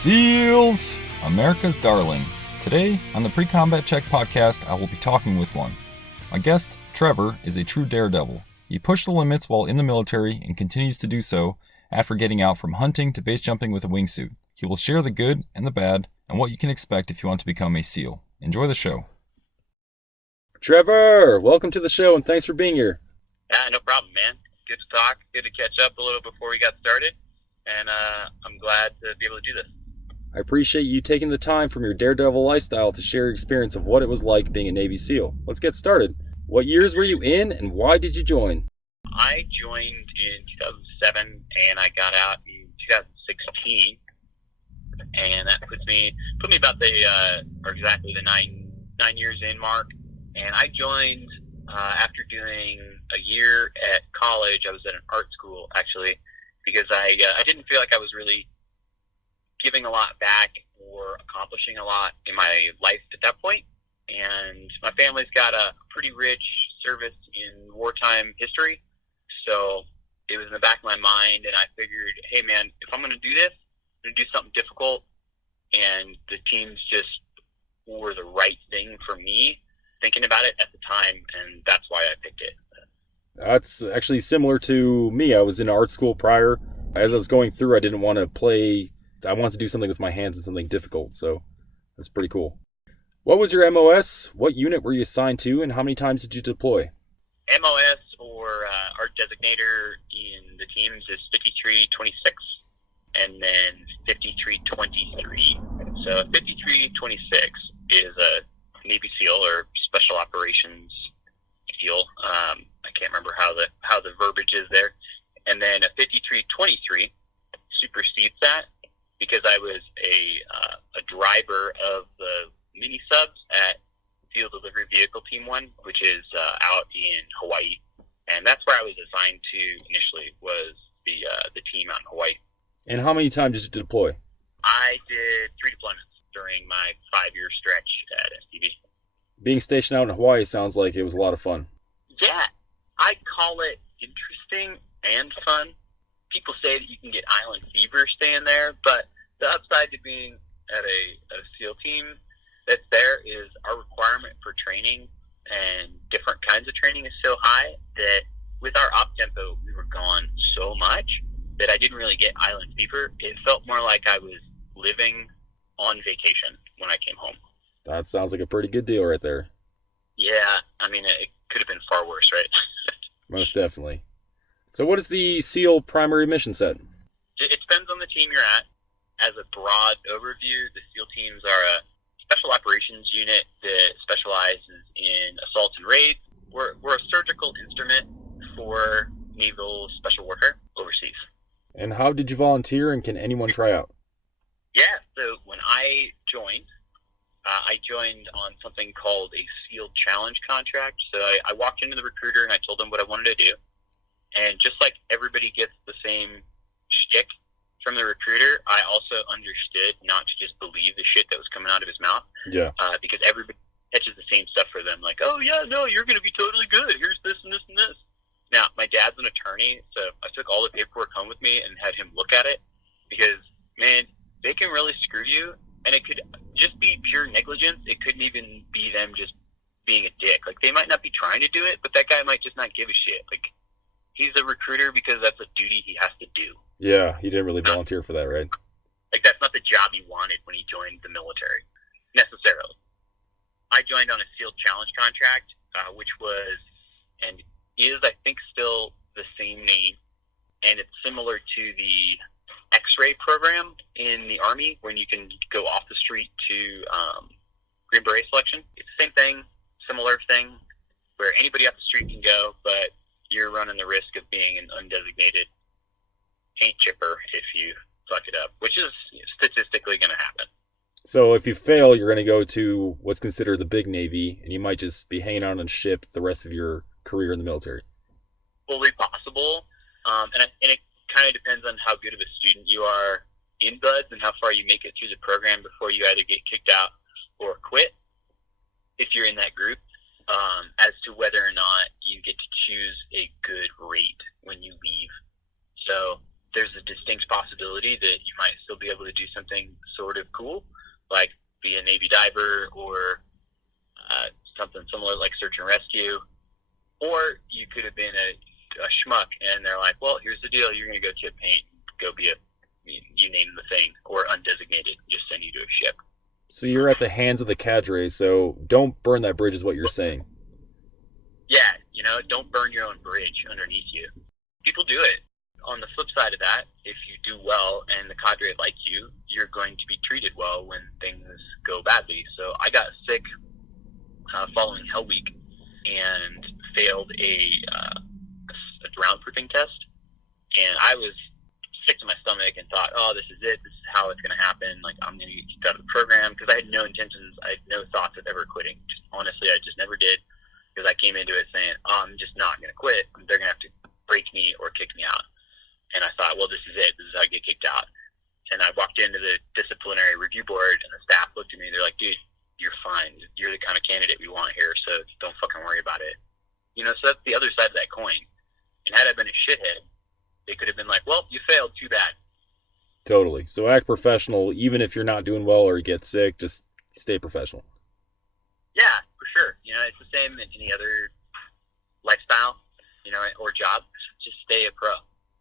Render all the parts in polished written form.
SEALs, America's darling. Today, on the PreCombat Check podcast, I will be talking with one. My guest, Trevor, is a true daredevil. He pushed the limits while in the military and continues to do so after getting out from hunting to base jumping with a wingsuit. He will share the good and the bad and what you can expect if you want to become a SEAL. Enjoy the show. Trevor, welcome to the show and thanks for being here. Yeah, no problem, man. Good to talk. Good to catch up a little before we got started. And I'm glad to be able to do this. I appreciate you taking the time from your daredevil lifestyle to share your experience of what it was like being a Navy SEAL. Let's get started. What years were you in and why did you join? I joined in 2007 and I got out in 2016. And that put me about exactly the nine years in mark. And I joined after doing a year at college. I was at an art school, actually, because I didn't feel like I was really giving a lot back or accomplishing a lot in my life at that point. And my family's got a pretty rich service in wartime history. So it was in the back of my mind, and I figured, hey, man, if I'm going to do this, I'm going to do something difficult. And the teams just were the right thing for me, thinking about it at the time, and that's why I picked it. That's actually similar to me. I was in art school prior. As I was going through, I didn't want to play. I wanted to do something with my hands and something difficult, so that's pretty cool. What was your MOS? What unit were you assigned to, and how many times did you deploy? MOS, or art designator in the teams, is 5326, and then 5323. So 5326 is a Navy SEAL or Special Operations SEAL. I can't remember how the verbiage is there. And then a 5323 supersedes that because I was a driver of the mini subs at SEAL Delivery Vehicle Team 1, which is out in Hawaii. And that's where I was assigned to initially, was the team out in Hawaii. And how many times did you deploy? I did 3 deployments during my 5-year stretch at SDV. Being stationed out in Hawaii sounds like it was a lot of fun. Yeah, I call it interesting and fun. People say that you can get island fever staying there, but the upside to being at a SEAL team that's there is our requirement for training and different kinds of training is so high that with our op tempo, we were gone so much that I didn't really get island fever. It felt more like I was living on vacation when I came home. That sounds like a pretty good deal right there. Yeah, I mean, it could have been far worse, right? Most definitely. So what is the SEAL primary mission set? It depends on the team you're at. As a broad overview, the SEAL teams are a special operations unit that specializes in assault and raids. We're a surgical instrument for naval special warfare overseas. And how did you volunteer, and can anyone try out? Yeah, so when I joined on something called a SEAL Challenge contract. So I walked into the recruiter and I told him what I wanted to do. And just like everybody gets the same shtick from the recruiter, I also understood not to just believe the shit that was coming out of his mouth. Yeah. Because everybody catches the same stuff for them. Like, oh, yeah, no, you're going to be totally good. Here's this and this and this. Now, my dad's an attorney, so I took all the paperwork home with me and had him look at it. Because, man, they can really screw you. And it could just be pure negligence. It couldn't even be them just being a dick. Like, they might not be trying to do it, but that guy might just not give a shit. Like, he's a recruiter because that's a duty he has to do. Yeah, he didn't really volunteer for that, right? Like, that's not the job he wanted when he joined the military, necessarily. I joined on a SEAL Challenge contract, which was, and is, I think, still the same name. And it's similar to the X-ray program in the Army when you can go off the street to Green Beret selection. It's the same thing, similar thing, where anybody off the street can go, but you're running the risk of being an undesignated paint chipper if you fuck it up, which is statistically going to happen. So if you fail, you're going to go to what's considered the big Navy, and you might just be hanging out on a ship the rest of your career in the military. Fully possible, and it kind of depends on how good of a student you are in BUDS and how far you make it through the program before you either get kicked out or quit, if you're in that group, as to whether or not you get to choose a good rate when you leave. So there's a distinct possibility possibility that you might still be able to do something sort of cool, like be a Navy diver or something similar like search and rescue. Or you could have been a schmuck, and they're like, well, here's the deal. You're going to go chip paint, go be you name the thing, or undesignated, just send you to a ship. So you're at the hands of the cadre, so don't burn that bridge is what you're saying. Yeah, don't burn your own bridge underneath you. People do it. On the flip side of that, if you do well and the cadre like you, you're going to be treated well when things go badly. So I got sick following Hell Week and failed a drown proofing test. And I was sick to my stomach and thought, oh, this is it. This is how it's going to happen. Like, I'm going to get kicked out of the program, because I had no intentions. I had no thoughts of ever quitting. Honestly, I just never did, because I came into it saying, oh, I'm just not going to quit. They're going to have to break me or kick me out. And I thought, well, this is it. This is how I get kicked out. And I walked into the disciplinary review board, and the staff looked at me. They're like, dude, you're fine. You're the kind of candidate we want here, so don't fucking worry about it. So that's the other side of that coin. And had I been a shithead, they could have been like, well, you failed, too bad. Totally. So act professional, even if you're not doing well or you get sick, just stay professional. Yeah, for sure. It's the same in any other lifestyle, or job. Just stay a pro.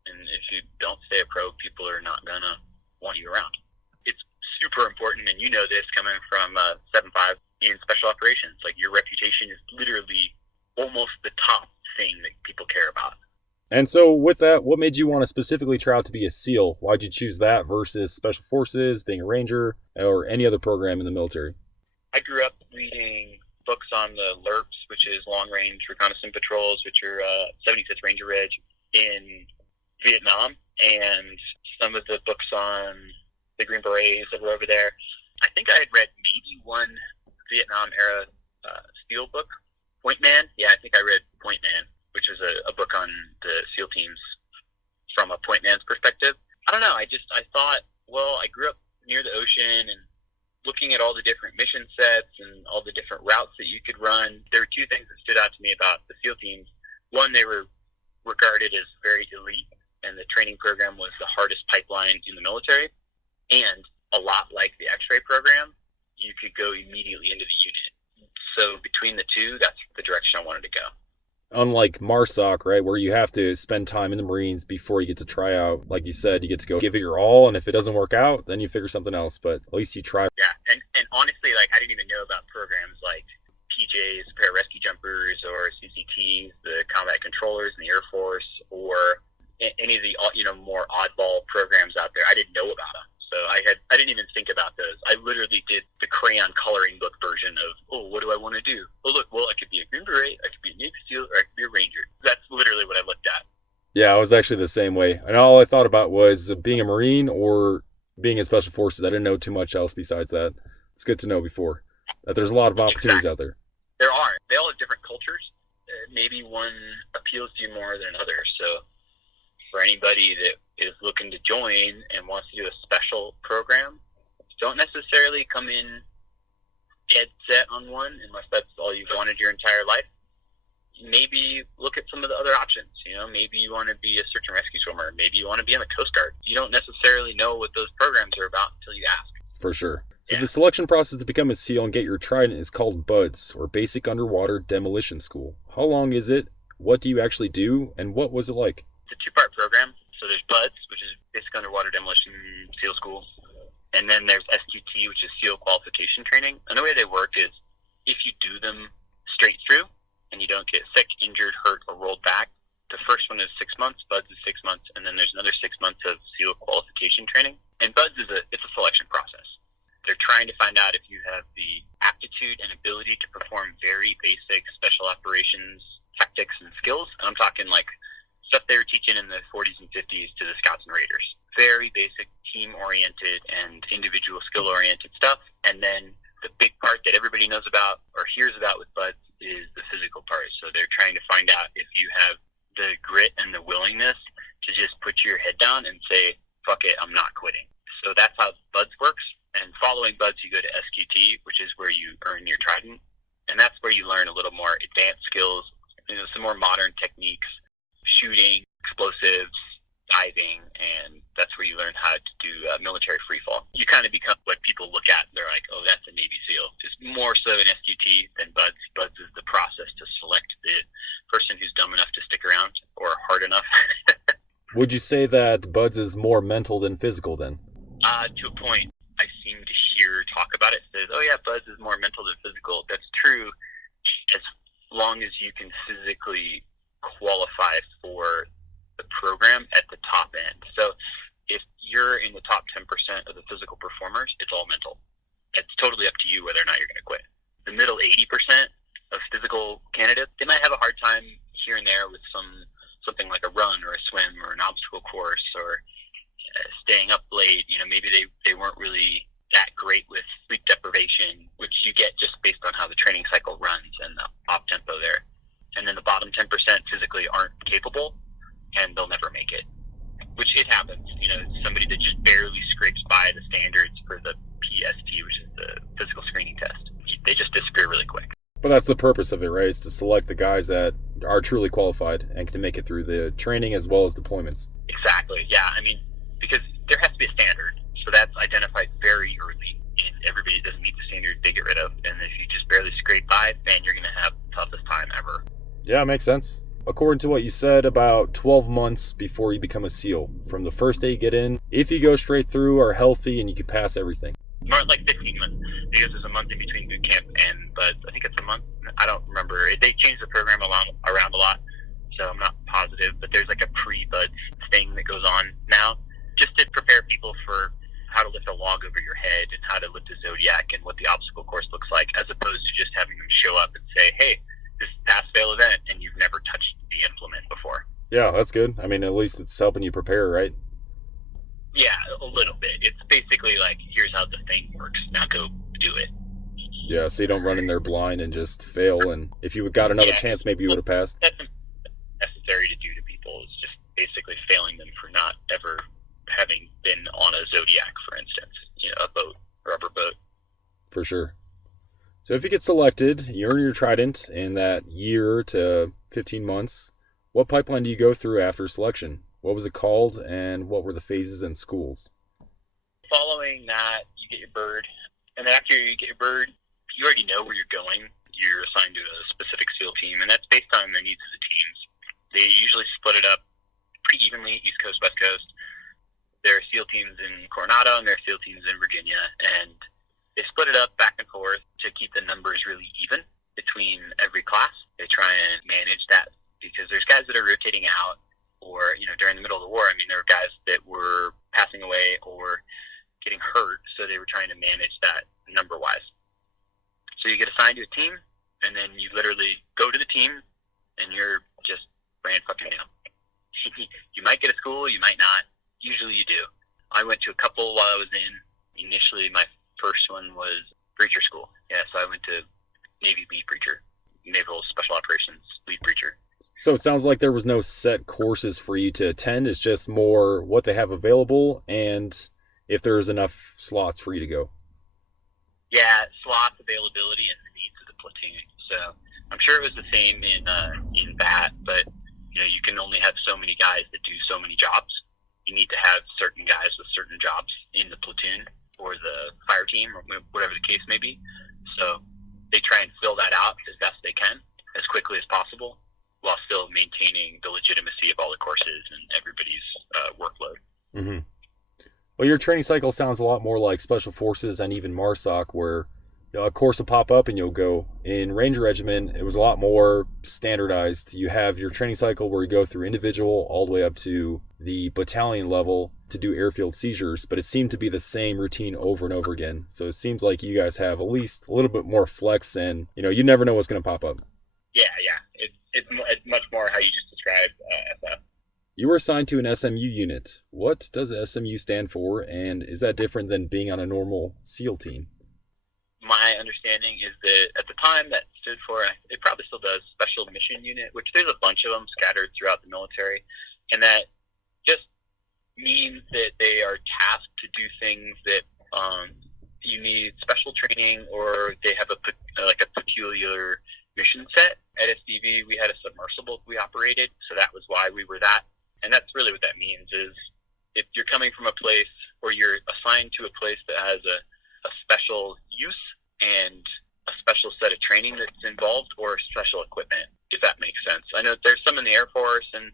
And if you don't stay a pro, people are not going to want you around. It's super important, and you know this coming from 7.5 in special operations. Like, your reputation is literally almost the top thing that people care about. And so with that, what made you want to specifically try out to be a SEAL? Why'd you choose that versus Special Forces, being a Ranger, or any other program in the military? I grew up reading books on the LRPs, which is Long Range Reconnaissance Patrols, which are 75th Ranger Reg in Vietnam, and some of the books on the Green Berets that were over there. I think I had read maybe one Vietnam-era SEAL book, Point Man. Yeah, I think I read Point Man, which was a book on the SEAL teams from a point man's perspective. I don't know. I thought, well, I grew up near the ocean, and looking at all the different mission sets and all the different routes that you could run, there were two things that stood out to me about the SEAL teams. One, they were regarded as very elite, and the training program was the hardest pipeline in the military. And a lot like the X-ray program, you could go immediately into the unit. So between the two, that's the direction I wanted to go. Unlike MARSOC, right, where you have to spend time in the Marines before you get to try out. Like you said, you get to go give it your all, and if it doesn't work out, then you figure something else, but at least you try. Yeah, and honestly, like, I didn't even know about programs like PJs, pararescue jumpers, or CCTs, the combat controllers in the Air Force, or any of the more oddball programs out there. I didn't know about them. So I didn't even think about those. I literally did the crayon coloring book version of, oh, what do I want to do? Oh, look, well, I could be a Green Beret, I could be a Navy SEAL, or I could be a Ranger. That's literally what I looked at. Yeah, I was actually the same way. And all I thought about was being a Marine or being in Special Forces. I didn't know too much else besides that. It's good to know before that there's a lot of opportunities out there. There are. They all have different cultures. Maybe one appeals to you more than others. So for anybody that is looking to join and wants to do a special program, don't necessarily come in dead set on one unless that's all you've wanted your entire life. Maybe look at some of the other options. Maybe you want to be a search and rescue swimmer. Maybe you want to be on the Coast Guard. You don't necessarily know what those programs are about until you ask. For sure. So the selection process to become a SEAL and get your trident is called BUDS, or Basic Underwater Demolition School. How long is it? What do you actually do? And what was it like? It's a two-part program. So there's BUDS, which is Basic Underwater Demolition SEAL School. And then there's SQT, which is SEAL Qualification Training. And the way they work is if you do them straight through and you don't get sick, injured, hurt, or rolled back, the first one is 6 months, BUDS is 6 months, and then there's another 6 months of SEAL Qualification Training. And BUDS it's a selection process. They're trying to find out if you have the aptitude and ability to perform very basic special operations tactics and skills. And I'm talking like stuff they were teaching in the 40s and 50s to the Scouts and Raiders. Very basic, team-oriented and individual skill-oriented stuff. And then the big part that everybody knows about or hears about with BUDS is the physical part. So they're trying to find out if you have the grit and the willingness to just put your head down and say, fuck it, I'm not quitting. So that's how BUDS works. And following BUDS, you go to SQT, which is where you earn your trident. And that's where you learn a little more advanced skills, some more modern techniques, shooting, explosives, diving, and that's where you learn how to do military free fall. You kind of become what people look at. They're like, oh, that's a Navy SEAL. It's more so an SQT than BUDS. BUDS is the process to select the person who's dumb enough to stick around or hard enough. Would you say that BUDS is more mental than physical then? To a point. I seem to hear talk about it. Says, oh yeah, BUDS is more mental than physical. That's true as long as you can physically qualify for the program at the top end. So if you're in the top 10% of the physical performers, it's all mental. It's totally up to you whether or not you're going to quit. The middle 80% of physical candidates, they might have a hard time here and there with something like a run or a swim or an obstacle course or staying up late. Maybe they weren't really that great with sleep deprivation, which you get just based on how the training cycle runs and the op tempo there. And then the bottom 10% physically aren't capable, and they'll never make it, which it happens. Somebody that just barely scrapes by the standards for the PST, which is the physical screening test, they just disappear really quick. But that's the purpose of it, right? Is to select the guys that are truly qualified and can make it through the training as well as deployments. Exactly, yeah. Because there has to be a standard, so that's identified very early, and everybody that doesn't meet the standard, they get rid of. And if you just barely scrape by, man, you're going to have the toughest time ever. Yeah, it makes sense. According to what you said, about 12 months before you become a SEAL. From the first day you get in, if you go straight through, are healthy, and you can pass everything. More like 15 months, because there's a month in between boot camp and BUDS. I think it's a month. I don't remember. They changed the program around a lot, so I'm not positive. But there's like a pre-BUDS thing that goes on now, just to prepare people for how to lift a log over your head and how to lift a Zodiac and what the obstacle course looks like, as opposed to just having them show up and say, hey, this is a pass-fail event, and you've never touched the implement before. Yeah, that's good. At least it's helping you prepare, right? Yeah, a little bit. It's basically like, here's how the thing works. Now go do it. Yeah, so you don't run in there blind and just fail. And if you got another chance, maybe you would have passed. That's necessary to do to people. Is just basically failing them for not ever having been on a Zodiac, for instance. A boat, rubber boat. For sure. So if you get selected, you earn your Trident in that year to 15 months. What pipeline do you go through after selection? What was it called, and what were the phases and schools? Following that, you get your bird. And then after you get your bird, you already know where you're going. You're assigned to a specific SEAL team, and that's based on the needs of the teams. They usually split it up pretty evenly, East Coast, West Coast. There are SEAL teams in Coronado, and there are SEAL teams in Virginia, and they split it up back and forth to keep the numbers really even between every class. They try and manage that because there's guys that are rotating out, or, during the middle of the war, there were guys that were passing away or getting hurt, so they were trying to manage that number-wise. So you get assigned to a team, and then you literally go to the team, and you're just ran fucking down. You might get a school, you might not. Usually you do. I went to a couple while I was in. Initially, my first one was Breacher School. Yeah, so I went to Navy Lead Breacher, Naval Special Operations Lead Breacher. So it sounds like there was no set courses for you to attend. It's just more what they have available and if there's enough slots for you to go. Yeah, slots, availability, and the needs of the platoon. So I'm sure it was the same in that, but you can only have so many guys that do so many jobs. You need to have certain guys with certain jobs in the platoon or the fire team or whatever the case may be. So they try and fill that out as best they can, as quickly as possible, while still maintaining the legitimacy of all the courses and everybody's workload. Mm-hmm. Well, your training cycle sounds a lot more like Special Forces and even MARSOC, where a course will pop up and you'll go. In Ranger Regiment, it was a lot more standardized. You have your training cycle where you go through individual all the way up to the battalion level to do airfield seizures, but it seemed to be the same routine over and over again. So it seems like you guys have at least a little bit more flex, and you never know what's going to pop up. Yeah. It's much more how you just described SF. You were assigned to an SMU unit. What does SMU stand for, and is that different than being on a normal SEAL team? My understanding is that at the time that stood for, it probably still does, Special Mission Unit, which there's a bunch of them scattered throughout the military, and that just means that they are tasked to do things that you need special training, or they have a peculiar mission set. At SDV, we had a submersible we operated, so that was why we were that. And that's really what that means, is it's you're coming from a place, or you're assigned to a place that has a special use and a special set of training that's involved, or special equipment, if that makes sense. I know there's some in the Air Force, and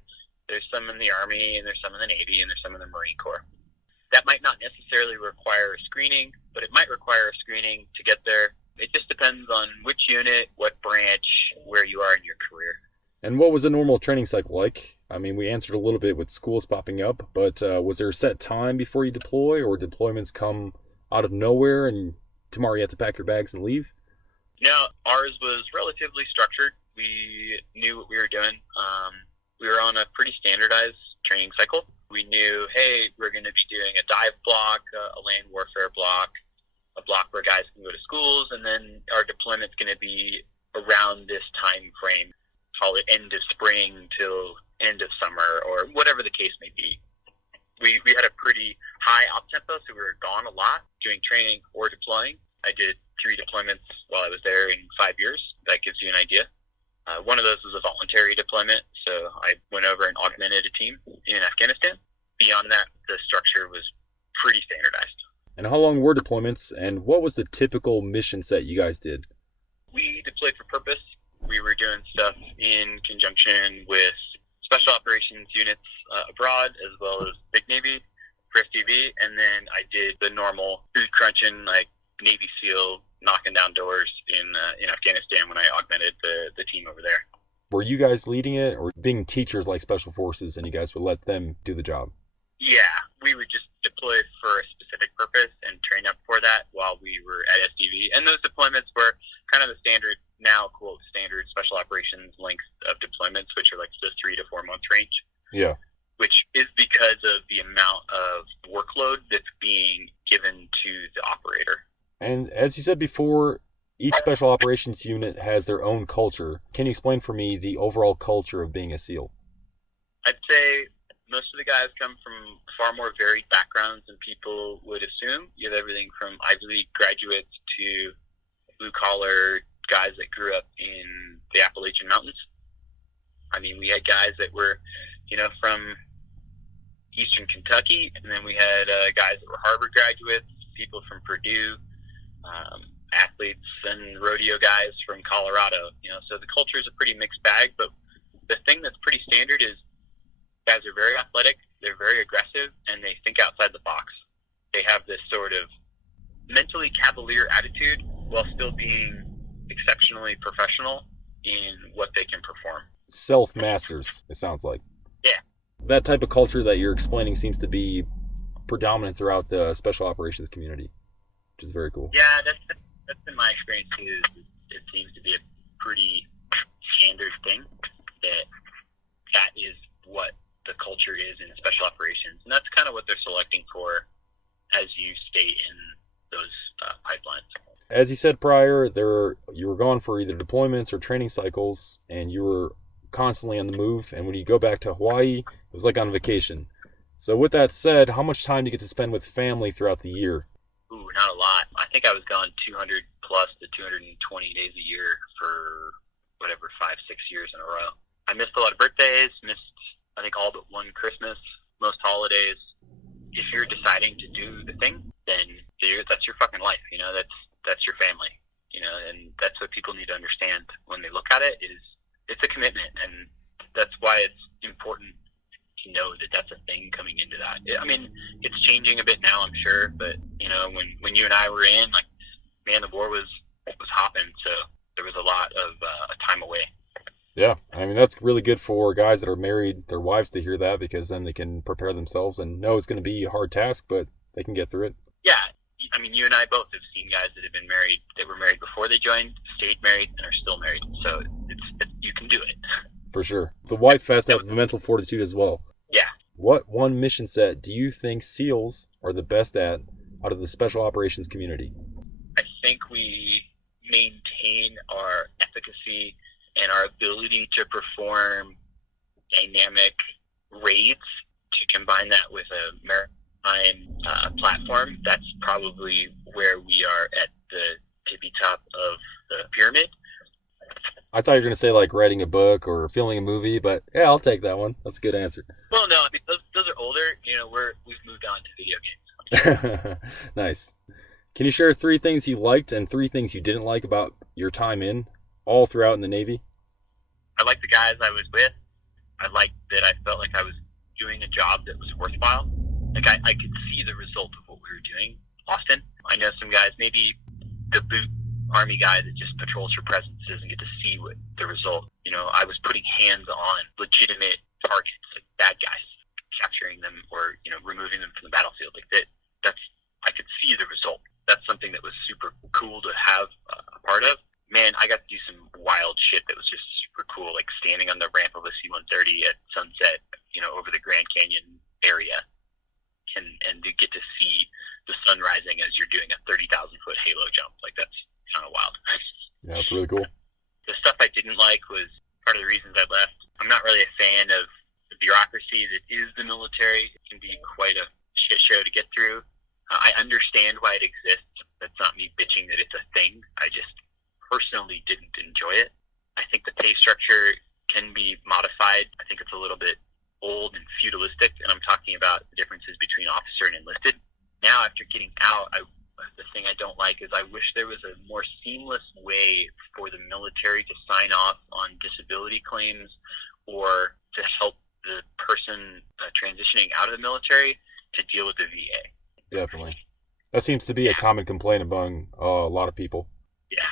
there's some in the Army, and there's some in the Navy, and there's some in the Marine Corps. That might not necessarily require a screening, but it might require a screening to get there. It just depends on which unit, what branch, where you are in your career. And what was a normal training cycle like? I mean, we answered a little bit with schools popping up, but was there a set time before you deploy, or deployments come out of nowhere and tomorrow you have to pack your bags and leave? No, ours was relatively structured. We knew what we were doing. We were on a pretty standardized training cycle. We knew, hey, we're going to be doing a dive block, a land warfare block, a block where guys can go to schools, and then our deployment's going to be around this time frame, call it end of spring till end of summer, or whatever the case may be. We had a pretty high op-tempo, so we were gone a lot doing training or deploying. I did 3 deployments while I was there in 5 years. That gives you an idea. One of those was a voluntary deployment, so I went over and augmented a team in Afghanistan. Beyond that, the structure was pretty standardized. And how long were deployments, and what was the typical mission set you guys did? We deployed for purpose. We were doing stuff in conjunction with special operations units abroad, as well as Big Navy for SDV, and then I did the normal food crunching, like Navy SEAL, knocking down doors in Afghanistan when I augmented the team over there. Were you guys leading it, or being teachers like Special Forces and you guys would let them do the job? Yeah, we would just deploy for a specific purpose and train up for that while we were at SDV. And those deployments were kind of the standard, now quote, standard special operations length of deployments, which are like the 3 to 4 month range. Yeah. Which is because of the amount of workload that's being given to the operator. And as you said before, each special operations unit has their own culture. Can you explain for me the overall culture of being a SEAL? I'd say most of the guys come from far more varied backgrounds than people would assume. You have everything from Ivy League graduates to blue-collar guys that grew up in the Appalachian Mountains. I mean, we had guys that were, from Eastern Kentucky, and then we had guys that were Harvard graduates, people from Purdue, athletes and rodeo guys from Colorado. So the culture is a pretty mixed bag, but the thing that's pretty standard is guys are very athletic, they're very aggressive, and they think outside the box. They have this sort of mentally cavalier attitude while still being exceptionally professional in what they can perform. Self-masters, it sounds like. Yeah. That type of culture that you're explaining seems to be predominant throughout the special operations community, which is very cool. Yeah, that's been my experience too. It seems to be a pretty standard thing that is what the culture is in special operations, and that's kind of what they're selecting for as you stay in those pipelines. As you said prior, you were gone for either deployments or training cycles, and you were constantly on the move, and when you go back to Hawaii, it was like on vacation. So with that said, how much time do you get to spend with family throughout the year? Ooh, not a lot. I think I was gone 200 plus to 220 days a year for 5-6 years in a row. I missed a lot of birthdays, I think all but one Christmas, most holidays. If you're deciding to do the thing, then that's your fucking life. That's your family. And that's what people need to understand when they look at it. It's a commitment, and that's why it's important to know that that's a thing coming into that. I mean, it's changing a bit now, I'm sure, but when you and I were in, the war was hopping, so there was a lot of time away. Yeah, I mean, that's really good for guys that are married, their wives, to hear that, because then they can prepare themselves and know it's going to be a hard task, but they can get through it. Yeah, I mean, you and I both have seen guys that have been married, that were married before they joined, stayed married, and are still married. So you can do it. For sure. The wife has to have the mental fortitude as well. Yeah. What one mission set do you think SEALs are the best at out of the special operations community? I think we maintain our efficacy and our ability to perform dynamic raids, to combine that with a maritime platform. That's probably where we are at the tippy top of the pyramid. I thought you were going to say like writing a book or filming a movie, but yeah, I'll take that one. That's a good answer. Well, no, I mean, those are older. We've Nice. Can you share 3 things you liked and 3 things you didn't like about your time in, all throughout in the Navy? I liked the guys I was with. I liked that I felt like I was doing a job that was worthwhile. Like I could see the result of what we were doing often. I know some guys, maybe the boot Army guy that just patrols for presence doesn't get to see what the result. I was putting hands on legitimate targets, like bad guys, capturing them or, removing them from the battlefield. Like that's, I could see the result. That's something that was super cool to have a part of. Man, I got to do some wild shit that was just super cool, like standing on the ramp of a C-130 at sunset, over the Grand Canyon area, and to get to see the sun rising as you're doing a 30,000-foot halo jump. Like, that's kind of wild. Yeah, that's really cool. The stuff I didn't like was part of the reasons I left. I'm not really a fan of the bureaucracy that is the military. It can be quite a shit show to get through. I understand why it exists. That's not me bitching that it's a thing. I just personally didn't enjoy it. I think the pay structure can be modified. I think it's a little bit old and feudalistic, and I'm talking about the differences between officer and enlisted. Now, after getting out, the thing I don't like is I wish there was a more seamless way for the military to sign off on disability claims or to help the person transitioning out of the military to deal with the VA. Definitely. That seems to be a common complaint among a lot of people. Yeah.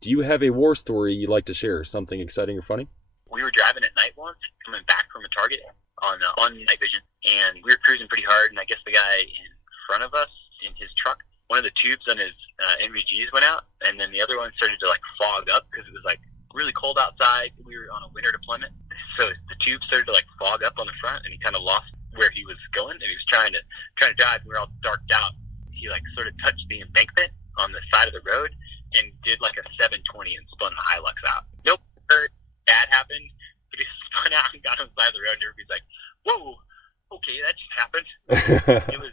Do you have a war story you'd like to share? Something exciting or funny? We were driving at night once, coming back from a target on night vision, and we were cruising pretty hard, and I guess the guy in front of us in his truck, one of the tubes on his NVGs went out, and then the other one started to fog up because it was really cold outside. We were on a winter deployment, so the tube started to fog up on the front, and he kind of lost where he was going, and he was trying to drive. We were all darked out. He sort of touched the embankment on the side of the road and did a 720 and spun the Hilux out. Nope, bad happened, but he spun out and got on the side of the road, and everybody's like, "Whoa, okay, that just happened." It was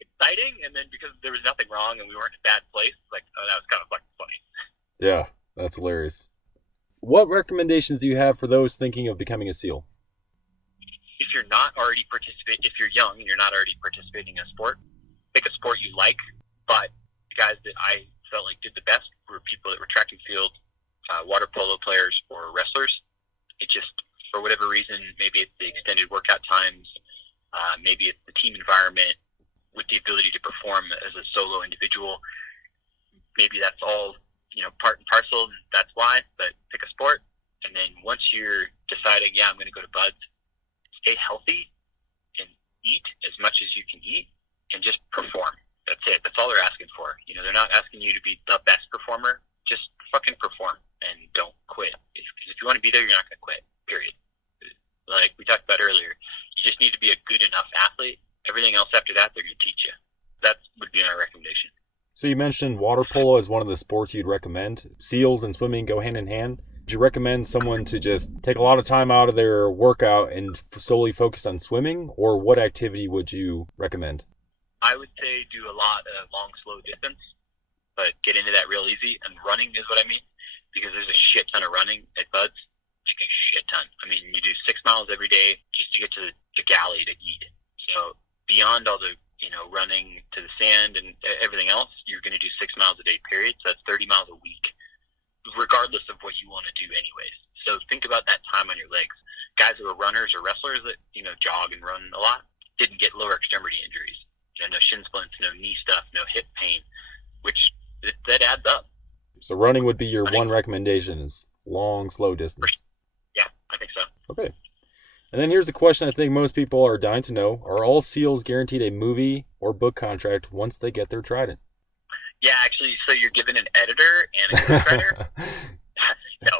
exciting, and then because there was nothing wrong and we weren't in a bad place, that was kind of funny. Yeah, that's hilarious. What recommendations do you have for those thinking of becoming a SEAL? If you're not already if you're young and you're not already participating in a sport, pick a sport you like. But the guys that I felt did the best were people that were track and field, water polo players, or wrestlers. It just, for whatever reason, maybe it's the extended workout times, maybe it's the team environment with the ability to perform as a solo individual. Maybe that's all, part and parcel, and that's why. But pick a sport, and then once you're deciding, I'm going to go to Buds, stay healthy and eat as much as you can eat and just perform. That's it. That's all they're asking for. They're not asking you to be the best performer. Just fucking perform and don't quit. Because if you want to be there, you're not going to quit, period. Like we talked about earlier, you just need to be a good enough athlete. Everything else after that, they're going to teach you. That would be my recommendation. So you mentioned water polo as one of the sports you'd recommend. SEALs and swimming go hand in hand. Would you recommend someone to just take a lot of time out of their workout and solely focus on swimming, or what activity would you recommend? I would say do a lot of long, slow distance, but get into that real easy. And running is what I mean, because there's a shit ton of running at Buds. Like a shit ton. I mean, you do 6 miles every day just to get to the galley to eat. So beyond all the, running to the sand and everything else, you're going to do 6 miles a day, period. So that's 30 miles a week, regardless of what you want to do anyways. So think about that time on your legs. Guys who are runners or wrestlers that, jog and run a lot didn't get lower extremity injuries. No shin splints, no knee stuff, no hip pain, which that adds up. So running would be your one recommendation, is long, slow distance. Yeah, I think so. Okay. And then here's a question I think most people are dying to know. Are all SEALs guaranteed a movie or book contract once they get their trident? Yeah, actually, so you're given an editor and a ghostwriter? No.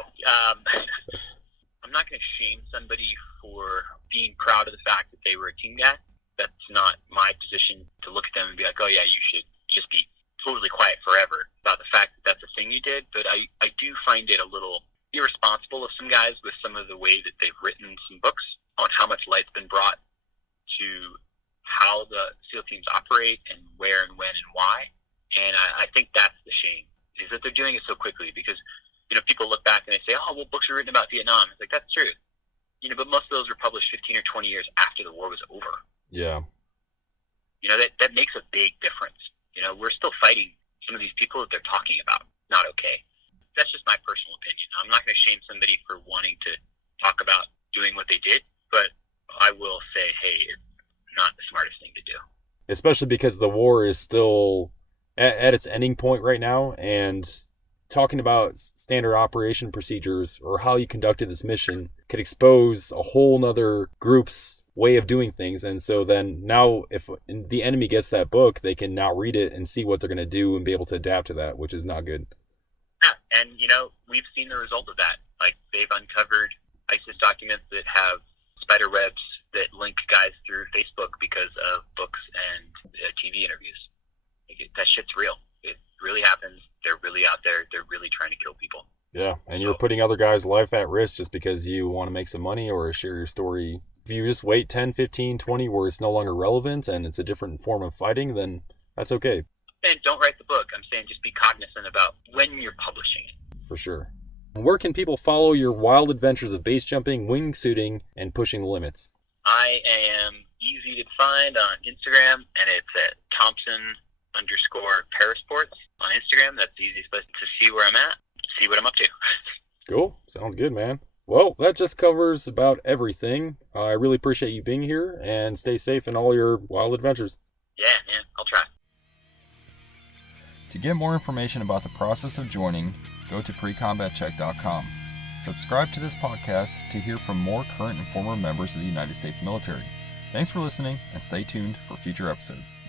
I'm not going to shame somebody for being proud of the fact that they were a team guy. That's not my position to look at them and be like, oh yeah, you should just be totally quiet forever about the fact that that's a thing you did. But I do find it a little irresponsible of some guys with some of the way that they've written some books on how much light's been brought to how the SEAL teams operate and where and when and why. And I think that's the shame, is that they're doing it so quickly, because, people look back and they say, oh, well, books are written about Vietnam. It's like, that's true. But most of those were published 15 or 20 years after the war was over. Yeah. That makes a big difference. We're still fighting some of these people that they're talking about. Not okay. That's just my personal opinion. I'm not going to shame somebody for wanting to talk about doing what they did, but I will say, hey, it's not the smartest thing to do. Especially because the war is still at its ending point right now, and talking about standard operation procedures or how you conducted this mission could expose a whole nother group's way of doing things. And so then now if the enemy gets that book, they can now read it and see what they're going to do and be able to adapt to that, which is not good. Yeah, and we've seen the result of that. Like, they've uncovered ISIS documents that have spider webs that link guys through Facebook because of books and TV interviews. That shit's real. It really happens. They're really out there. They're really trying to kill people. Yeah, and you're putting other guys' life at risk just because you want to make some money or share your story. If you just wait 10, 15, 20 where it's no longer relevant and it's a different form of fighting, then that's okay. And don't write the book. I'm saying just be cognizant about when you're publishing it. For sure. Where can people follow your wild adventures of base jumping, wingsuiting, and pushing the limits? I am easy to find on Instagram, and it's at Thompson_parasports on Instagram. That's the easiest place to see where I'm at, see what I'm up to. Cool. Sounds good, man. Well, that just covers about everything. I really appreciate you being here, and stay safe in all your wild adventures. Yeah, man. I'll try. To get more information about the process of joining, go to PreCombatCheck.com. Subscribe to this podcast to hear from more current and former members of the United States military. Thanks for listening, and stay tuned for future episodes.